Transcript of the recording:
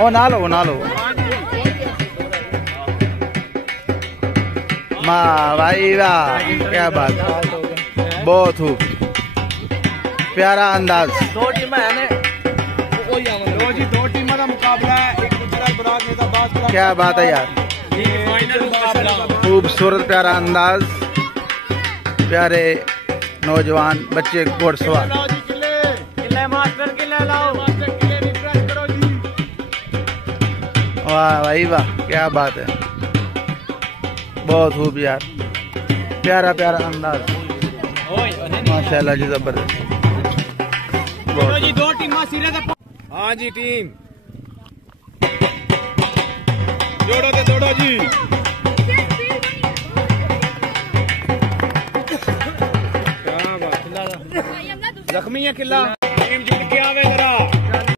ओ ना लो वाह भाई वाह, क्या बात, बहुत खूब, प्यारा अंदाज। दो टीम है ना, दो टीमों का मुकाबला है, एक गुजरात बराज नेताबाद। क्या बात है यार, खूबसूरत प्यारा अंदाज, प्यारे नौजवान बच्चे घोड़सवार। वाह भाई वाह, क्या बात है, बहुत खूब यार, प्यारा प्यारा अंदाज, माशाल्लाह जी, जबरदस्त। जी दो टीम सीधे। हाँ जी टीम जोड़ो तो जोड़ो जी। क्या बात, जख्मी है किला। टीम जुड़ के आवे जरा।